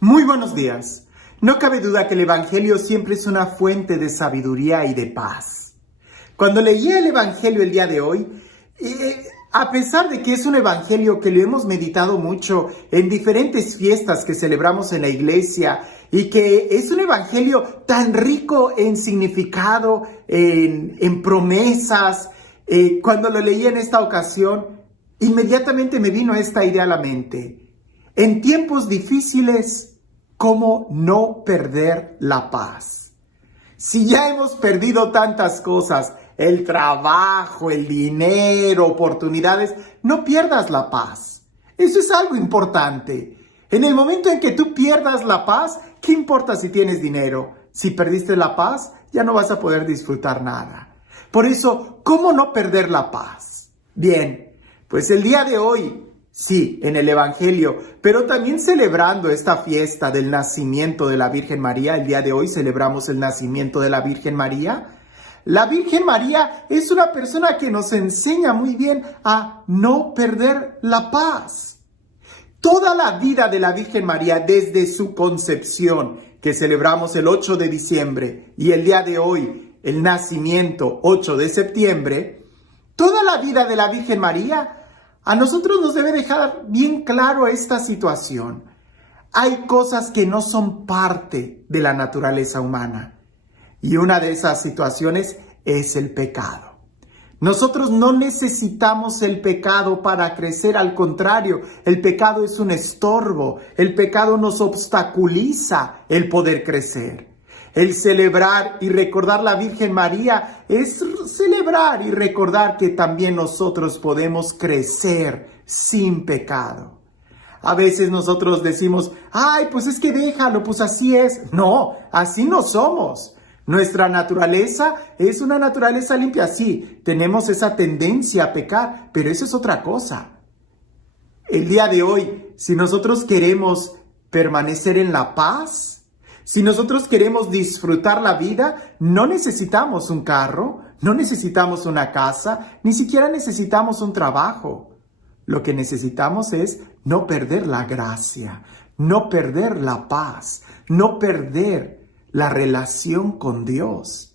Muy buenos días. No cabe duda que el Evangelio siempre es una fuente de sabiduría y de paz. Cuando leí el Evangelio el día de hoy, a pesar de que es un Evangelio que lo hemos meditado mucho en diferentes fiestas que celebramos en la iglesia y que es un Evangelio tan rico en significado, en promesas, cuando lo leí en esta ocasión, inmediatamente me vino esta idea a la mente. En tiempos difíciles, ¿cómo no perder la paz? Si ya hemos perdido tantas cosas, el trabajo, el dinero, oportunidades, no pierdas la paz. Eso es algo importante. En el momento en que tú pierdas la paz, ¿qué importa si tienes dinero? Si perdiste la paz, ya no vas a poder disfrutar nada. Por eso, ¿cómo no perder la paz? Bien, pues el día de hoy, sí, en el Evangelio, pero también celebrando esta fiesta del nacimiento de la Virgen María. El día de hoy celebramos el nacimiento de la Virgen María. La Virgen María es una persona que nos enseña muy bien a no perder la paz. Toda la vida de la Virgen María, desde su concepción, que celebramos el 8 de diciembre, y el día de hoy, el nacimiento 8 de septiembre, toda la vida de la Virgen María a nosotros nos debe dejar bien claro esta situación. Hay cosas que no son parte de la naturaleza humana. Y una de esas situaciones es el pecado. Nosotros no necesitamos el pecado para crecer, al contrario, el pecado es un estorbo, el pecado nos obstaculiza el poder crecer. El celebrar y recordar la Virgen María es celebrar y recordar que también nosotros podemos crecer sin pecado. A veces nosotros decimos, ay, pues es que déjalo, pues así es. No, así no somos. Nuestra naturaleza es una naturaleza limpia. Sí, tenemos esa tendencia a pecar, pero eso es otra cosa. El día de hoy, si nosotros queremos permanecer en la paz, si nosotros queremos disfrutar la vida, no necesitamos un carro, no necesitamos una casa, ni siquiera necesitamos un trabajo. Lo que necesitamos es no perder la gracia, no perder la paz, no perder la relación con Dios.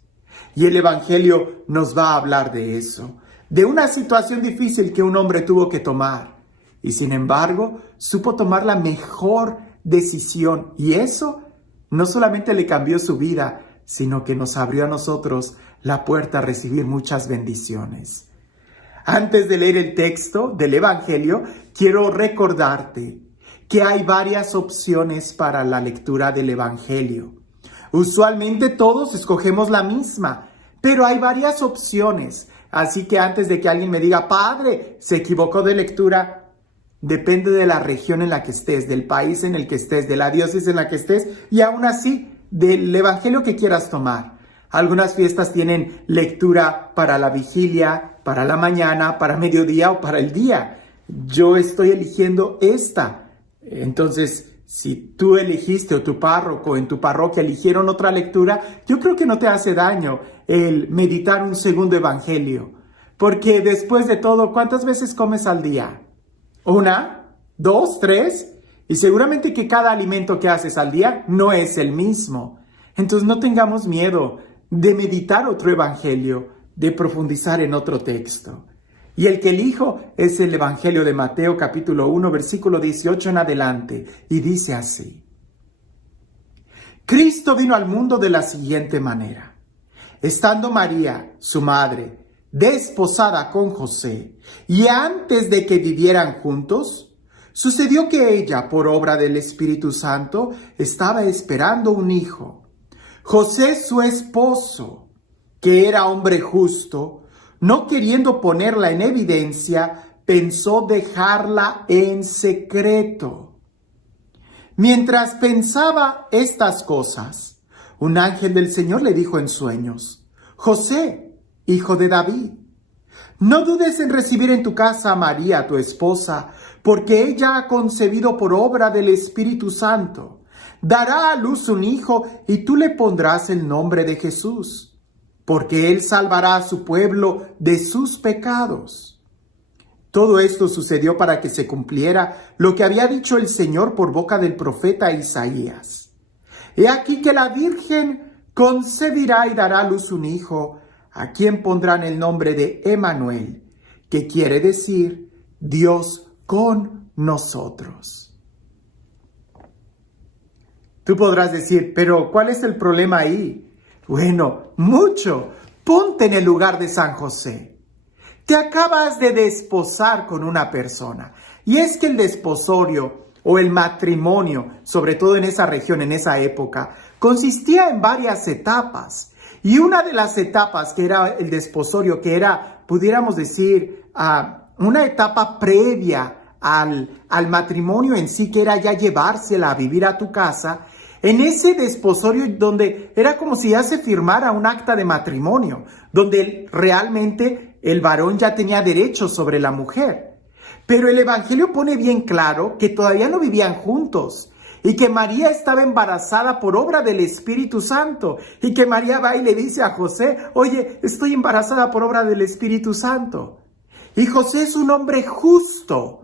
Y el Evangelio nos va a hablar de eso, de una situación difícil que un hombre tuvo que tomar. Y sin embargo, supo tomar la mejor decisión. Y eso no solamente le cambió su vida, sino que nos abrió a nosotros la puerta a recibir muchas bendiciones. Antes de leer el texto del Evangelio, quiero recordarte que hay varias opciones para la lectura del Evangelio. Usualmente todos escogemos la misma, pero hay varias opciones. Así que antes de que alguien me diga, padre, se equivocó de lectura, depende de la región en la que estés, del país en el que estés, de la diócesis en la que estés y aún así del Evangelio que quieras tomar. Algunas fiestas tienen lectura para la vigilia, para la mañana, para mediodía o para el día. Yo estoy eligiendo esta. Entonces, si tú elegiste o tu párroco en tu parroquia eligieron otra lectura, yo creo que no te hace daño el meditar un segundo Evangelio. Porque después de todo, ¿cuántas veces comes al día? 1, 2, 3, y seguramente que cada alimento que haces al día no es el mismo. Entonces no tengamos miedo de meditar otro evangelio, de profundizar en otro texto. Y el que elijo es el Evangelio de Mateo capítulo 1, versículo 18 en adelante, y dice así. Cristo vino al mundo de la siguiente manera. Estando María, su madre, desposada con José, y antes de que vivieran juntos, sucedió que ella, por obra del Espíritu Santo, estaba esperando un hijo. José, su esposo, que era hombre justo, no queriendo ponerla en evidencia, pensó dejarla en secreto. Mientras pensaba estas cosas, un ángel del Señor le dijo en sueños, José, hijo de David, no dudes en recibir en tu casa a María, tu esposa, porque ella ha concebido por obra del Espíritu Santo. Dará a luz un hijo y tú le pondrás el nombre de Jesús, porque él salvará a su pueblo de sus pecados. Todo esto sucedió para que se cumpliera lo que había dicho el Señor por boca del profeta Isaías. He aquí que la Virgen concebirá y dará a luz un hijo, a quien pondrán el nombre de Emmanuel, que quiere decir Dios con nosotros. Tú podrás decir, pero ¿cuál es el problema ahí? Bueno, mucho. Ponte en el lugar de San José. Te acabas de desposar con una persona. Y es que el desposorio o el matrimonio, sobre todo en esa región, en esa época, consistía en varias etapas. Y una de las etapas que era el desposorio, que era, pudiéramos decir, una etapa previa al matrimonio en sí, que era ya llevársela a vivir a tu casa, en ese desposorio donde era como si ya se firmara un acta de matrimonio, donde realmente el varón ya tenía derechos sobre la mujer. Pero el Evangelio pone bien claro que todavía no vivían juntos y que María estaba embarazada por obra del Espíritu Santo y que María va y le dice a José, oye, estoy embarazada por obra del Espíritu Santo. Y José es un hombre justo.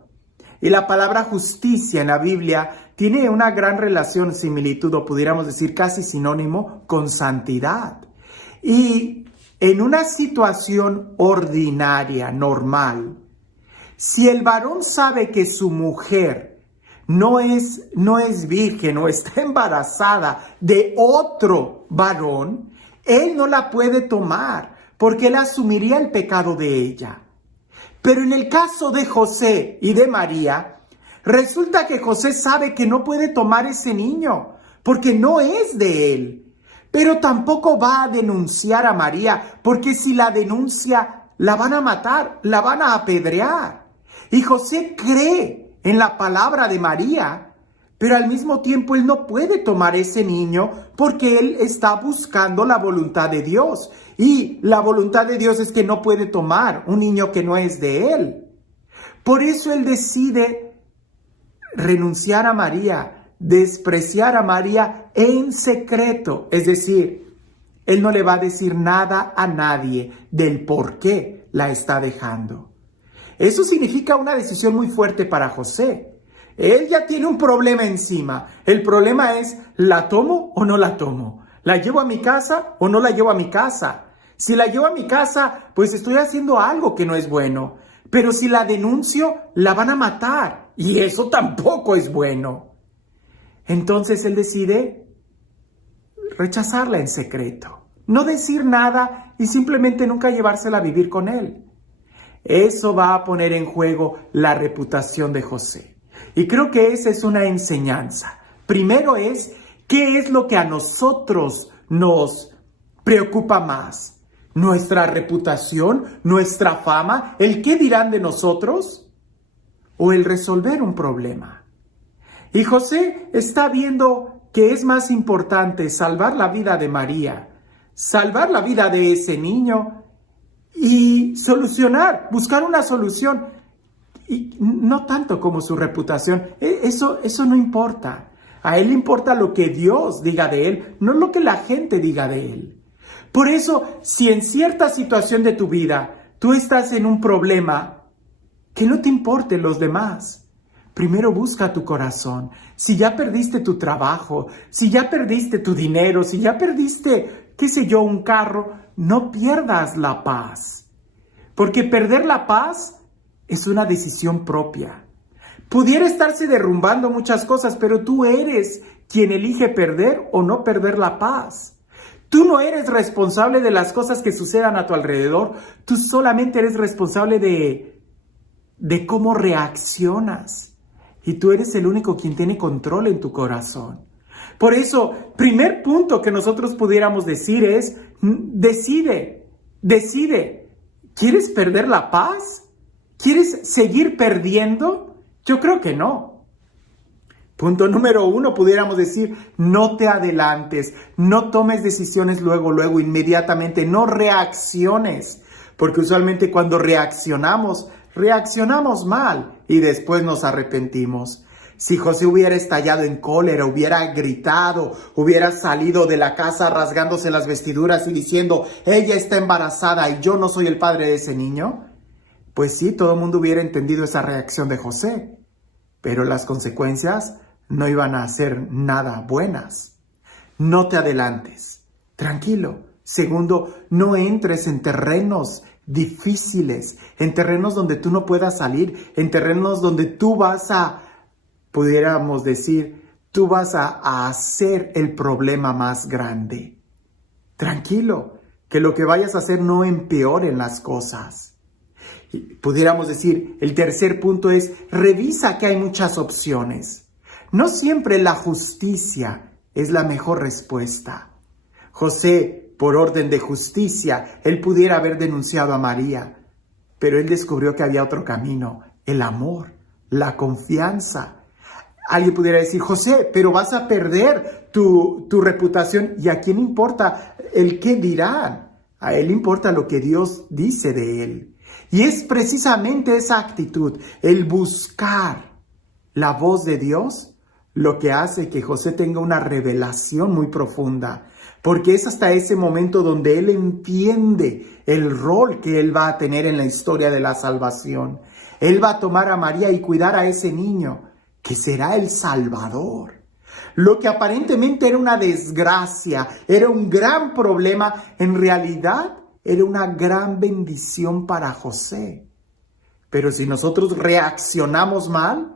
Y la palabra justicia en la Biblia tiene una gran relación, similitud, o pudiéramos decir casi sinónimo, con santidad. Y en una situación ordinaria, normal, si el varón sabe que su mujer no es virgen o está embarazada de otro varón, él no la puede tomar porque él asumiría el pecado de ella. Pero en el caso de José y de María, resulta que José sabe que no puede tomar ese niño porque no es de él. Pero tampoco va a denunciar a María porque si la denuncia la van a matar, la van a apedrear. Y José cree en la palabra de María, pero al mismo tiempo él no puede tomar ese niño porque él está buscando la voluntad de Dios. Y la voluntad de Dios es que no puede tomar un niño que no es de él. Por eso él decide renunciar a María, despreciar a María en secreto. Es decir, él no le va a decir nada a nadie del por qué la está dejando. Eso significa una decisión muy fuerte para José. Él ya tiene un problema encima. El problema es, ¿la tomo o no la tomo? ¿La llevo a mi casa o no la llevo a mi casa? Si la llevo a mi casa, pues estoy haciendo algo que no es bueno. Pero si la denuncio, la van a matar. Y eso tampoco es bueno. Entonces él decide rechazarla en secreto. No decir nada y simplemente nunca llevársela a vivir con él. Eso va a poner en juego la reputación de José. Y creo que esa es una enseñanza. Primero es, ¿qué es lo que a nosotros nos preocupa más? ¿Nuestra reputación? ¿Nuestra fama? ¿El qué dirán de nosotros? ¿O el resolver un problema? Y José está viendo que es más importante salvar la vida de María, salvar la vida de ese niño y buscar una solución. Y no tanto como su reputación. Eso no importa. A él le importa lo que Dios diga de él, no lo que la gente diga de él. Por eso, si en cierta situación de tu vida tú estás en un problema, que no te importen los demás. Primero busca tu corazón. Si ya perdiste tu trabajo, si ya perdiste tu dinero, si ya perdiste, qué sé yo, un carro, no pierdas la paz. Porque perder la paz es una decisión propia. Pudiera estarse derrumbando muchas cosas, pero tú eres quien elige perder o no perder la paz. Tú no eres responsable de las cosas que sucedan a tu alrededor. Tú solamente eres responsable de cómo reaccionas. Y tú eres el único quien tiene control en tu corazón. Por eso, primer punto que nosotros pudiéramos decir es, decide. ¿Quieres perder la paz? ¿Quieres seguir perdiendo? Yo creo que no. Punto número 1, pudiéramos decir, no te adelantes, no tomes decisiones luego, inmediatamente, no reacciones, porque usualmente cuando reaccionamos mal y después nos arrepentimos. Si José hubiera estallado en cólera, hubiera gritado, hubiera salido de la casa rasgándose las vestiduras y diciendo, ella está embarazada y yo no soy el padre de ese niño, pues sí, todo el mundo hubiera entendido esa reacción de José, pero las consecuencias no iban a ser nada buenas. No te adelantes, tranquilo. Segundo, no entres en terrenos difíciles, en terrenos donde tú no puedas salir, en terrenos donde tú vas a, pudiéramos decir, tú vas a hacer el problema más grande. Tranquilo, que lo que vayas a hacer no empeore las cosas. Pudiéramos decir, el tercer punto es, revisa que hay muchas opciones. No siempre la justicia es la mejor respuesta. José, por orden de justicia, él pudiera haber denunciado a María, pero él descubrió que había otro camino, el amor, la confianza. Alguien pudiera decir, José, pero vas a perder tu reputación. ¿Y a quién importa el qué dirán? A él importa lo que Dios dice de él. Y es precisamente esa actitud, el buscar la voz de Dios, lo que hace que José tenga una revelación muy profunda. Porque es hasta ese momento donde él entiende el rol que él va a tener en la historia de la salvación. Él va a tomar a María y cuidar a ese niño, que será el Salvador. Lo que aparentemente era una desgracia, era un gran problema, en realidad era una gran bendición para José. Pero si nosotros reaccionamos mal,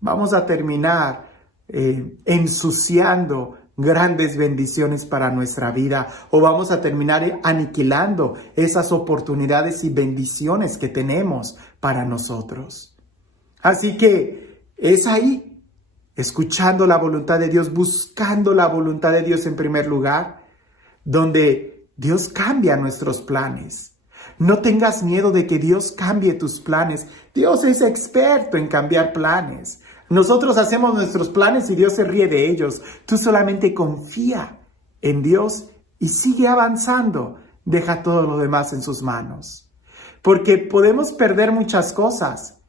vamos a terminar ensuciando grandes bendiciones para nuestra vida, o vamos a terminar aniquilando esas oportunidades y bendiciones que tenemos para nosotros. Así que es ahí, escuchando la voluntad de Dios, buscando la voluntad de Dios en primer lugar, donde Dios cambia nuestros planes. No tengas miedo de que Dios cambie tus planes. Dios es experto en cambiar planes. Nosotros hacemos nuestros planes y Dios se ríe de ellos. Tú solamente confía en Dios y sigue avanzando. Deja todo lo demás en sus manos. Porque podemos perder muchas cosas,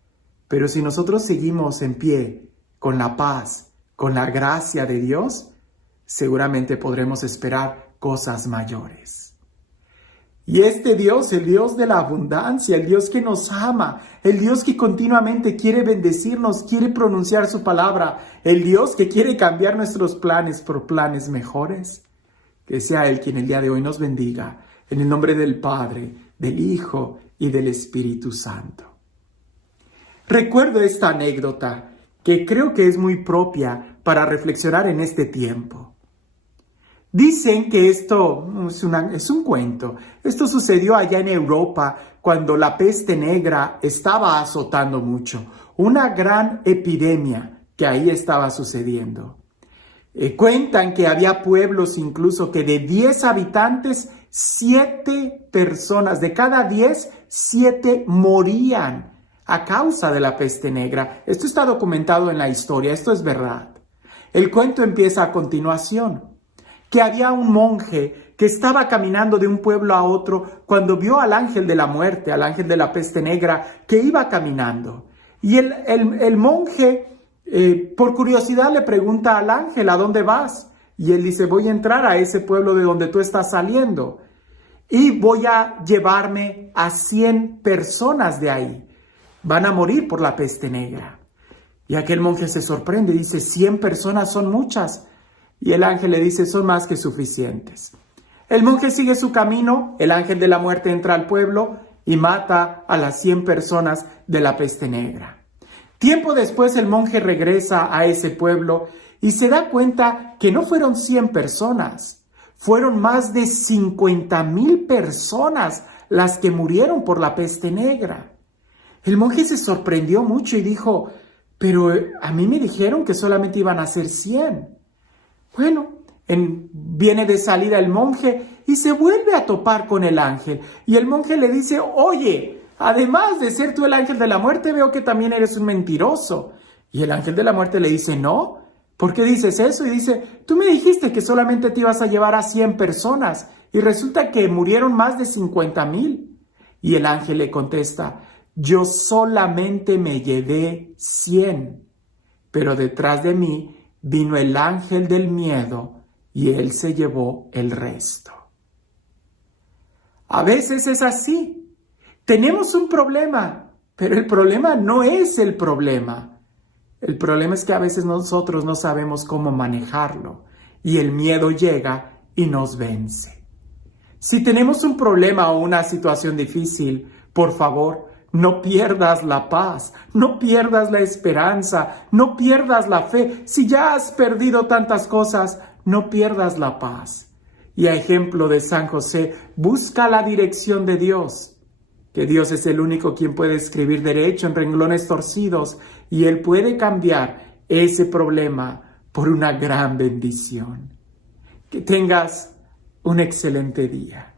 pero si nosotros seguimos en pie, con la paz, con la gracia de Dios, seguramente podremos esperar cosas mayores. Y este Dios, el Dios de la abundancia, el Dios que nos ama, el Dios que continuamente quiere bendecirnos, quiere pronunciar su palabra, el Dios que quiere cambiar nuestros planes por planes mejores, que sea Él quien el día de hoy nos bendiga, en el nombre del Padre, del Hijo y del Espíritu Santo. Recuerdo esta anécdota que creo que es muy propia para reflexionar en este tiempo. Dicen que esto es un cuento. Esto sucedió allá en Europa cuando la peste negra estaba azotando mucho. Una gran epidemia que ahí estaba sucediendo. Cuentan que había pueblos incluso que de 10 habitantes, 7 personas, de cada 10, 7 morían a causa de la peste negra. Esto está documentado en la historia, esto es verdad. El cuento empieza a continuación. Que había un monje que estaba caminando de un pueblo a otro cuando vio al ángel de la muerte, al ángel de la peste negra, que iba caminando. Y el monje, por curiosidad, le pregunta al ángel, ¿a dónde vas? Y él dice, voy a entrar a ese pueblo de donde tú estás saliendo y voy a llevarme a 100 personas de ahí. Van a morir por la peste negra. Y aquel monje se sorprende, dice, 100 personas son muchas. Y el ángel le dice, son más que suficientes. El monje sigue su camino, el ángel de la muerte entra al pueblo y mata a las 100 personas de la peste negra. Tiempo después el monje regresa a ese pueblo y se da cuenta que no fueron 100 personas, fueron más de 50,000 personas las que murieron por la peste negra. El monje se sorprendió mucho y dijo, pero a mí me dijeron que solamente iban a ser 100. Bueno, viene de salida el monje y se vuelve a topar con el ángel. Y el monje le dice, oye, además de ser tú el ángel de la muerte, veo que también eres un mentiroso. Y el ángel de la muerte le dice, no, ¿por qué dices eso? Y dice, tú me dijiste que solamente te ibas a llevar a 100 personas y resulta que murieron más de 50,000. Y el ángel le contesta, yo solamente me llevé 100, pero detrás de mí vino el ángel del miedo y él se llevó el resto. A veces es así. Tenemos un problema, pero el problema no es el problema. El problema es que a veces nosotros no sabemos cómo manejarlo y el miedo llega y nos vence. Si tenemos un problema o una situación difícil, por favor, no pierdas la paz, no pierdas la esperanza, no pierdas la fe. Si ya has perdido tantas cosas, no pierdas la paz. Y a ejemplo de San José, busca la dirección de Dios, que Dios es el único quien puede escribir derecho en renglones torcidos y Él puede cambiar ese problema por una gran bendición. Que tengas un excelente día.